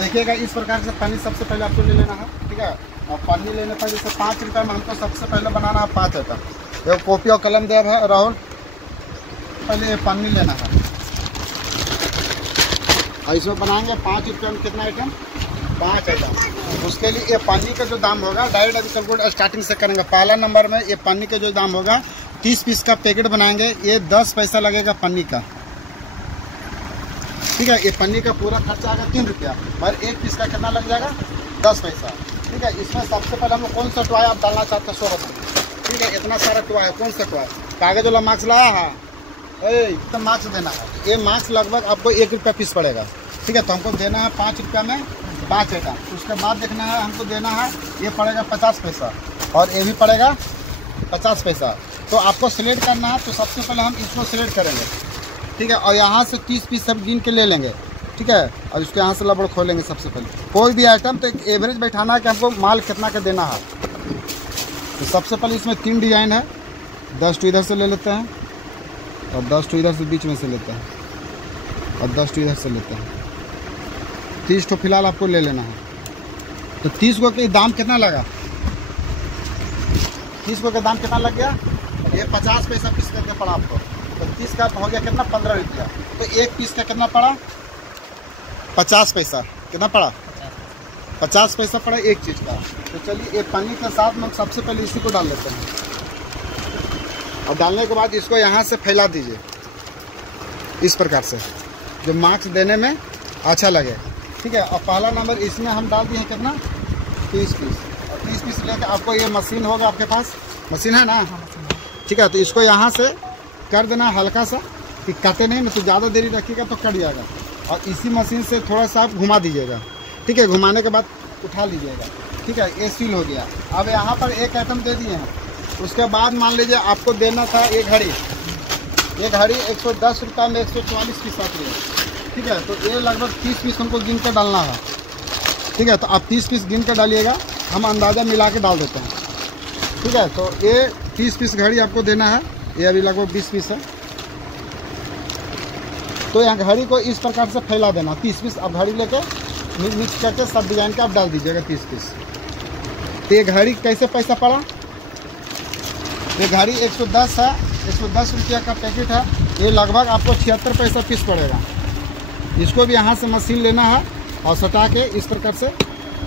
देखिएगा इस प्रकार से पन्नी सबसे पहले आपको ले लेना है, ठीक है। और पन्नी लेने पर जैसे 5 रुपये में हमको सबसे पहले बनाना है 5 आइटम। एक कॉपी और कलम दे है राहुल, पहले ये पन्नी लेना है और इसमें बनाएंगे 5 रुपये में कितना आइटम, 5 आइटम। उसके लिए ये पन्नी का जो दाम होगा डायरेक्ट अभी कैलकुलेट स्टार्टिंग से करेंगे। पहला नंबर में ये पन्नी का जो दाम होगा 30 पीस का पैकेट बनाएंगे, ये 10 पैसा लगेगा पन्नी का, ठीक है। ये पन्नी का पूरा खर्चा आएगा 3 रुपया और एक पीस का कितना लग जाएगा 10 पैसा, ठीक है। इसमें सबसे पहले हम लोग कौन सा टॉय आप डालना चाहते हैं 100 रुपये, ठीक है। इतना सारा टॉय है, कौन सा टॉय, कागज वाला मार्क्स लाया है, तो मार्क्स देना है। ये मार्क्स लगभग आपको 1 रुपया पीस पड़ेगा, ठीक है। तो हमको देना है 5 रुपया में 5 आइटम। उसके बाद देखना है हमको देना है ये पड़ेगा 50 पैसा और ये भी पड़ेगा 50 पैसा। तो आपको सिलेक्ट करना है, तो सबसे पहले हम इसको सिलेक्ट करेंगे, ठीक है। और यहाँ से 30 पीस सब गिन के ले लेंगे, ठीक है। और उसके यहाँ से लबड़ खोलेंगे सबसे पहले कोई भी आइटम, तो एक एवरेज बैठाना है कि हमको माल कितना का देना है। तो सबसे पहले इसमें 3 डिज़ाइन है, 10 तो इधर से ले लेते हैं और 10 तो इधर से बीच में से लेते हैं और 10 तो इधर से लेते हैं। 30 तो फिलहाल आपको ले लेना है। तो 30 को के दाम कितना लगा, 30 को का दाम कितना लग गया, ये 50 पैसा पीस करके पड़ा आपको। तो 30 का हो गया कितना 15 रुपया। तो एक पीस का कितना पड़ा 50 पैसा, कितना पड़ा 50 पैसा पड़ा एक चीज़ का। तो चलिए ये पन्नी के साथ में सबसे पहले इसी को डाल लेते हैं और डालने के बाद इसको यहाँ से फैला दीजिए इस प्रकार से, जो मार्क्स देने में अच्छा लगे, ठीक है। और पहला नंबर इसमें हम डाल दिए हैं कितना 30 पीस, और 30 पीस लेकर आपको ये मशीन होगा, आपके पास मशीन है ना, ठीक है। तो इसको यहाँ से कर देना हल्का सा कि कटे नहीं, तो ज़्यादा देरी रखिएगा तो कट जाएगा। और इसी मशीन से थोड़ा सा आप घुमा दीजिएगा, ठीक है। घुमाने के बाद उठा लीजिएगा, ठीक है। ये सील हो गया। अब यहाँ पर एक आइटम दे दिए हैं। उसके बाद मान लीजिए आपको देना था एक घड़ी, ये घड़ी 110 रुपये में 144 पीस आती है, ठीक है। तो ये लगभग 30 पीस हमको गिन कर डालना है, ठीक है। तो आप 30 पीस गिन कर डालिएगा, हम अंदाज़ा मिला के डाल देते हैं, ठीक है। तो ये 30 पीस घड़ी आपको देना है, ये अभी लगभग 20 पीस है। तो यहाँ घड़ी को इस प्रकार से फैला देना 30 पीस। अब घड़ी लेके मिक्स करके सब डिज़ाइन का आप डाल दीजिएगा 30 पीस। तो ये घड़ी कैसे पैसा पड़ा, ये घड़ी 110 है, 110 रुपया का पैकेट है। ये लगभग आपको 76 पैसा पीस पड़ेगा। इसको भी यहाँ से मशीन लेना है और सटा के इस प्रकार से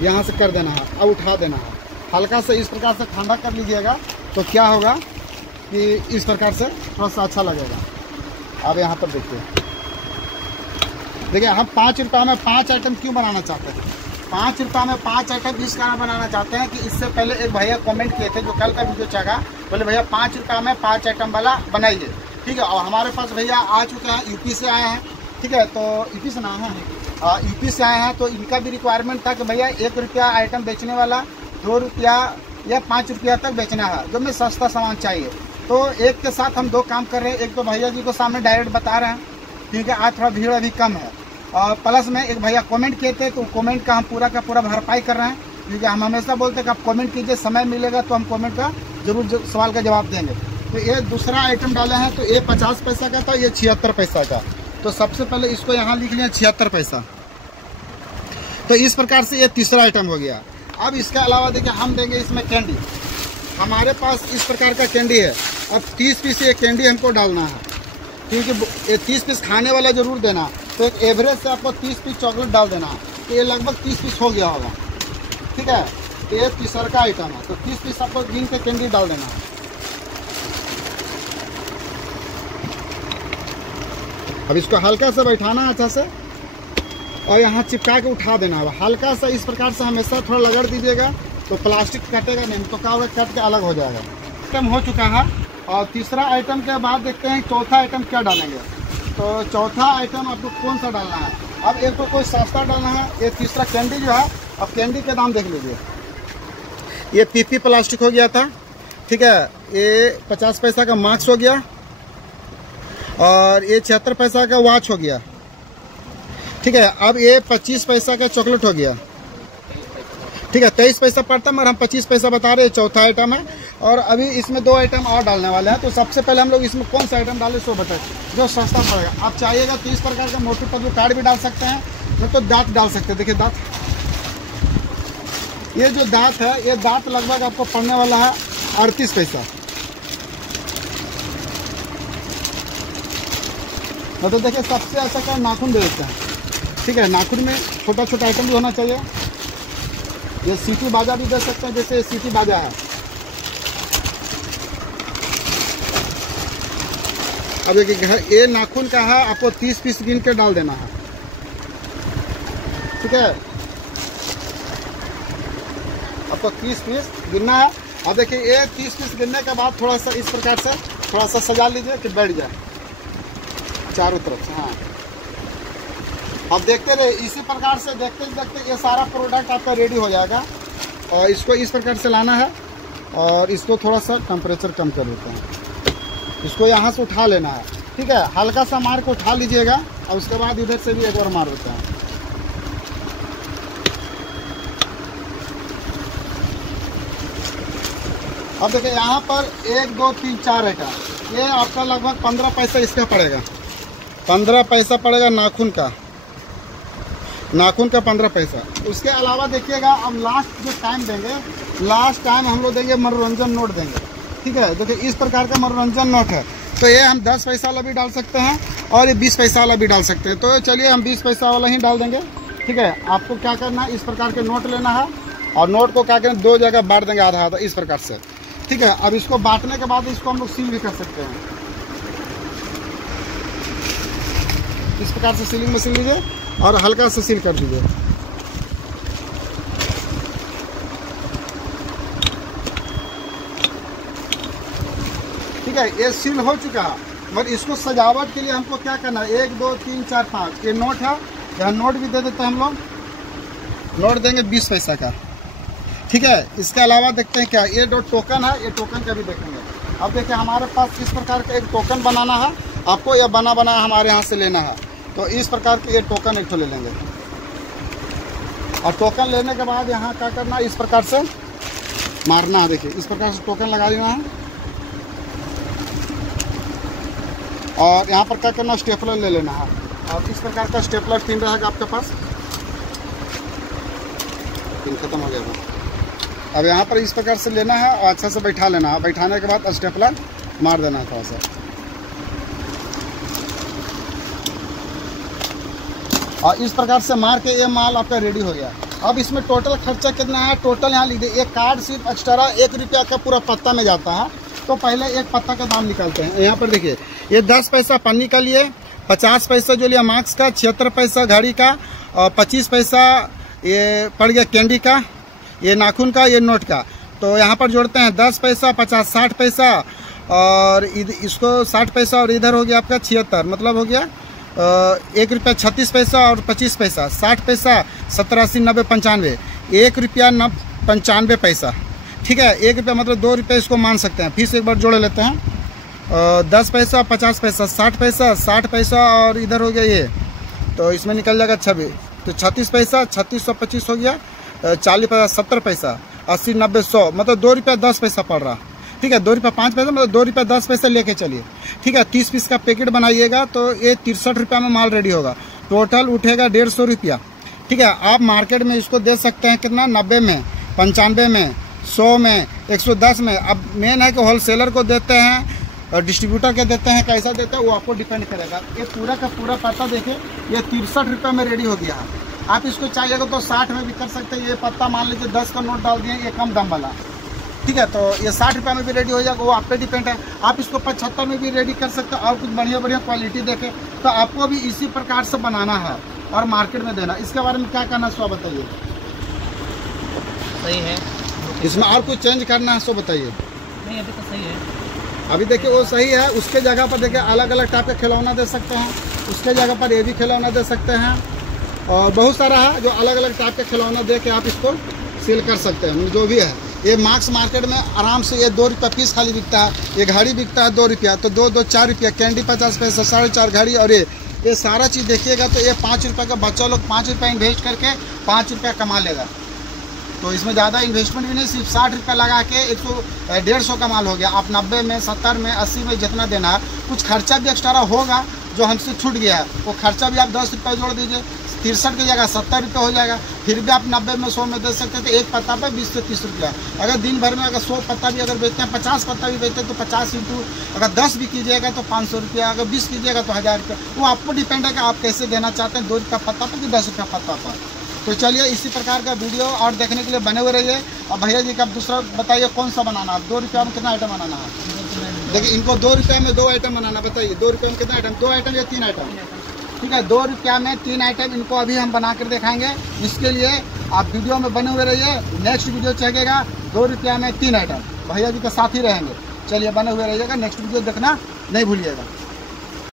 यहाँ से कर देना है और उठा देना है। हल्का से इस प्रकार से ठंडा कर लीजिएगा, तो क्या होगा कि इस प्रकार से थोड़ा सा अच्छा लगेगा। अब यहाँ पर देखिए हम 5 रुपये में 5 आइटम क्यों बनाना चाहते हैं। 5 रुपये में 5 आइटम इस कारण बनाना चाहते हैं कि इससे पहले एक भैया कमेंट किए थे जो कल का वीडियो चाहा, बोले भैया 5 रुपये में 5 आइटम वाला बनाइए, ठीक है। और हमारे पास भैया आ चुके हैं, यूपी से आए हैं, ठीक है। तो यूपी से ना है, यूपी से आए हैं। तो इनका भी रिक्वायरमेंट था कि भैया 1 रुपया आइटम बेचने वाला 2 रुपया या 5 रुपया तक बेचना है, जो हमें सस्ता सामान चाहिए। तो एक के साथ हम 2 काम कर रहे हैं। एक तो भैया जी को सामने डायरेक्ट बता रहे हैं, क्योंकि आज थोड़ा भीड़ अभी कम है। और प्लस में एक भैया कमेंट किए थे, तो कमेंट का हम पूरा का पूरा भरपाई कर रहे हैं, क्योंकि हम हमेशा बोलते हैं कि आप कमेंट कीजिए, समय मिलेगा तो हम कमेंट का जरूर सवाल का जवाब देंगे। तो ये दूसरा आइटम डाले हैं, तो ये 50 पैसा का था, ये 76 पैसा का। तो सबसे पहले इसको यहाँ लिख लिया 76 पैसा। तो इस प्रकार से ये तीसरा आइटम हो गया। अब इसके अलावा देखिए हम देंगे इसमें कैंडी। हमारे पास इस प्रकार का कैंडी है। अब 30 पीस ये कैंडी हमको डालना है, क्योंकि ये 30 पीस खाने वाला जरूर देना। तो एक एवरेज से आपको 30 पीस चॉकलेट डाल देना है। तो ये लगभग 30 पीस हो गया होगा, ठीक है। तो ये तीसरा का आइटम है। तो 30 पीस आपको गिन के कैंडी डाल देना है। अब इसको हल्का से बैठाना अच्छा से और यहाँ चिपका के उठा देना है। हल्का सा इस प्रकार से हमेशा थोड़ा लगड़ दीजिएगा, तो प्लास्टिक कटेगा नहीं, तो क्या होगा कट के अलग हो जाएगा। आइटम हो चुका है। और तीसरा आइटम के बाद देखते हैं चौथा आइटम क्या डालेंगे। तो चौथा आइटम आपको कौन सा डालना है। अब एक तो कोई सस्ता डालना है। ये तीसरा कैंडी जो है, अब कैंडी के दाम देख लीजिए। ये पीपी प्लास्टिक हो गया था, ठीक है। ये 50 पैसा का मार्क्स हो गया और ये 76 पैसा का वॉच हो गया, ठीक है। अब ये 25 पैसा का चॉकलेट हो गया, ठीक है। 23 पैसा पड़ता है, मगर हम 25 पैसा बता रहे हैं। चौथा आइटम है। और अभी इसमें 2 आइटम और डालने वाले हैं। तो सबसे पहले हम लोग इसमें कौन सा आइटम डालें, सो बताए जो सस्ता पड़ेगा। आप चाहिएगा तो इस प्रकार का मोटू पतलू कार्ड भी डाल सकते हैं, तो दांत डाल सकते हैं। देखिए दांत, ये जो दांत है, ये दांत लगभग आपको पड़ने वाला है 38 पैसा। मतलब देखिए सबसे अच्छा क्या नाखून दे देते हैं। ठीक है, नाखून में छोटा छोटा आइटम भी होना चाहिए। ये सीटी बाजा भी दे सकते हैं, जैसे सीटी बाजा है। अब देखिए ये नाखून का है, आपको 30 पीस गिन के डाल देना है। ठीक है, आपको 30 पीस गिनना है। अब देखिए ये 30 पीस गिनने के बाद थोड़ा सा इस प्रकार से थोड़ा सा सजा लीजिए कि बैठ जाए चारों तरफ से। हाँ, अब देखते रहे, इसी प्रकार से देखते देखते ये सारा प्रोडक्ट आपका रेडी हो जाएगा। और इसको इस प्रकार से लाना है और इसको थोड़ा सा टेम्परेचर कम कर देते हैं। इसको यहाँ से उठा लेना है। ठीक है, हल्का सा मार के उठा लीजिएगा और उसके बाद इधर से भी एक बार मार देते हैं। अब देखिए यहाँ पर 1 2 3 4 आइटम, ये आपका लगभग 15 पैसा इसका पड़ेगा। 15 पैसा पड़ेगा नाखून का, नाखून का 15 पैसा। उसके अलावा देखिएगा अब लास्ट जो टाइम देंगे, लास्ट टाइम हम लोग देंगे मनोरंजन नोट देंगे। ठीक है, देखिए इस प्रकार का मनोरंजन नोट है। तो ये हम 10 पैसा वाला भी डाल सकते हैं और ये 20 पैसा वाला भी डाल सकते हैं। तो चलिए हम 20 पैसा वाला ही डाल देंगे। ठीक है, आपको क्या करना है, इस प्रकार के नोट लेना है और नोट को क्या करें, 2 जगह बांट देंगे आधा आधा इस प्रकार से। ठीक है, अब इसको बांटने के बाद इसको हम लोग सील भी कर सकते हैं। इस प्रकार से सीलिंग मशीन लीजिए और हल्का से सील कर दीजिए। ठीक है, ये सील हो चुका है। मगर इसको सजावट के लिए हमको क्या करना है, 1 2 3 4 5 ये नोट है, यहाँ नोट भी दे देते हैं हम लोग। नोट देंगे 20 पैसा का। ठीक है, इसके अलावा देखते हैं क्या, ये जो टोकन है, ये टोकन का भी देखेंगे। अब देखिए हमारे पास इस प्रकार का एक टोकन बनाना है। आपको यह बना बनाया हमारे यहाँ से लेना है। तो इस प्रकार के ये टोकन एक तो ले लेंगे और टोकन लेने के बाद यहाँ क्या करना है, इस प्रकार से मारना है। देखिए इस प्रकार से टोकन लगा देना है और यहाँ पर क्या करना, स्टेपलर ले लेना है। और इस प्रकार का स्टेपलर पिन रहेगा आपके पास। पिन खत्म हो गया था। अब यहाँ पर इस प्रकार से लेना है और अच्छा से बैठा लेना है। बैठाने के बाद स्टेपलर मार देना है थोड़ा सा। और इस प्रकार से मार के ये माल आपका रेडी हो गया। अब इसमें टोटल खर्चा कितना है, टोटल यहाँ लिख दे। एक कार्ड सिर्फ एक्स्ट्रा 1 रुपया का पूरा पत्ता में जाता है। तो पहले एक पत्ता का दाम निकालते हैं। यहाँ पर देखिए ये 10 पैसा पन्नी का लिए, 50 पैसा जो लिया मार्क्स का, 76 पैसा घड़ी का और 25 पैसा ये पड़ गया कैंडी का, ये नाखून का, ये नोट का। तो यहाँ पर जोड़ते हैं 10 पैसा 50 60 पैसा और इसको 60 पैसा और इधर हो गया आपका 76, मतलब हो गया 1 रुपया 36 पैसा और 25 पैसा, 60 पैसा 70 80 90 95, 1 रुपया 95 पैसा। ठीक है, 1 रुपया मतलब 2 रुपये इसको मान सकते हैं। फिर से एक बार जोड़ लेते हैं। 10 पैसा 50 पैसा 60 पैसा 60 पैसा और इधर हो गया ये, तो इसमें निकल जाएगा 26, तो 36 पैसा 3625 हो गया, 40 पैसा 70 पैसा 80 90 100, मतलब 2 रुपया 10 पैसा पड़ रहा। ठीक है, 2 रुपया 5 पैसा मतलब 2 रुपया 10 पैसा लेके चलिए। ठीक है, 30 पीस का पैकेट बनाइएगा तो ये 63 रुपया में माल रेडी होगा। टोटल उठेगा 150 रुपया। ठीक है, आप मार्केट में इसको दे सकते हैं कितना, 90 में, 95 में, 100 में, 110 में। अब मेन है कि होलसेलर को देते हैं और डिस्ट्रीब्यूटर के देते हैं, कैसा देते हैं वो आपको डिपेंड करेगा। ये पूरा का पूरा पत्ता देखिए ये 63 रुपये में रेडी हो गया है। आप इसको चाहिएगा तो 60 में भी कर सकते हैं। ये पत्ता मान लीजिए 10 का नोट डाल दिए, ये कम दाम वाला। ठीक है, तो ये 60 रुपये में भी रेडी हो जाएगा, वो आप पे डिपेंड है। आप इसको 75 में भी रेडी कर सकते हैं और कुछ बढ़िया बढ़िया क्वालिटी देखें। तो आपको भी इसी प्रकार से बनाना है और मार्केट में देना। इसके बारे में क्या करना है सो बताइए। सही है, इसमें और कुछ चेंज करना है सो बताइए। नहीं अभी तो सही है। अभी देखिए वो सही है। उसके जगह पर देखिए अलग अलग टाइप का खिलौना दे सकते हैं, उसके जगह पर ये भी खिलौना दे सकते हैं और बहुत सारा है जो अलग अलग टाइप के खिलौना दे के आप इसको सेल कर सकते हैं। जो भी है ये मार्क्स मार्केट में आराम से ये 2 रुपया पीस खाली बिकता है। ये घड़ी बिकता है 2 रुपया, तो 2 2 4 रुपया, कैंडी 50 पैसा, 4.5 घड़ी। और ये सारा चीज़ देखिएगा तो ये 5 रुपये का बच्चा लोग 5 रुपया इन्वेस्ट करके 5 रुपया कमा लेगा। तो इसमें ज़्यादा इन्वेस्टमेंट भी नहीं, सिर्फ 60 रुपया लगा के 150 का माल हो गया। आप 90 में, 70 में, 80 में जितना देना है, कुछ खर्चा भी एक्स्ट्रा होगा जो हमसे छूट गया है, वो खर्चा भी आप 10 रुपये जोड़ दीजिए, 63 की जगह 70 रुपये हो जाएगा। फिर भी आप 90 में 100 में दे सकते हैं, तो एक पत्ता पे 20 से 30 रुपया। अगर दिन भर में अगर 100 पत्ता भी अगर बेचते हैं, 50 पत्ता भी बेचते हैं, तो 50 इंटू अगर 10 भी कीजिएगा तो 500 रुपया, अगर 20 कीजिएगा तो 1000 रुपया। वो आपको डिपेंड है कि आप कैसे देना चाहते हैं, 2 रुपया पत्ता पर कि 10 रुपया पत्ता पर। तो चलिए इसी प्रकार का वीडियो और देखने के लिए बने हुए रहिए। और भैया जी का दूसरा बताइए कौन सा बनाना है, 2 रुपया में कितना आइटम बनाना है? देखिए इनको 2 रुपये में 2 आइटम बनाना, बताइए 2 रुपये में कितना आइटम, 2 आइटम या 3 आइटम? ठीक है, 2 रुपया में 3 आइटम इनको अभी हम बना कर दिखाएंगे। इसके लिए आप वीडियो में बने हुए रहिए। नेक्स्ट वीडियो चलेगा 2 रुपया में 3 आइटम, भैया जी के साथ ही रहेंगे। चलिए बने हुए रहिएगा, नेक्स्ट वीडियो देखना नहीं भूलिएगा।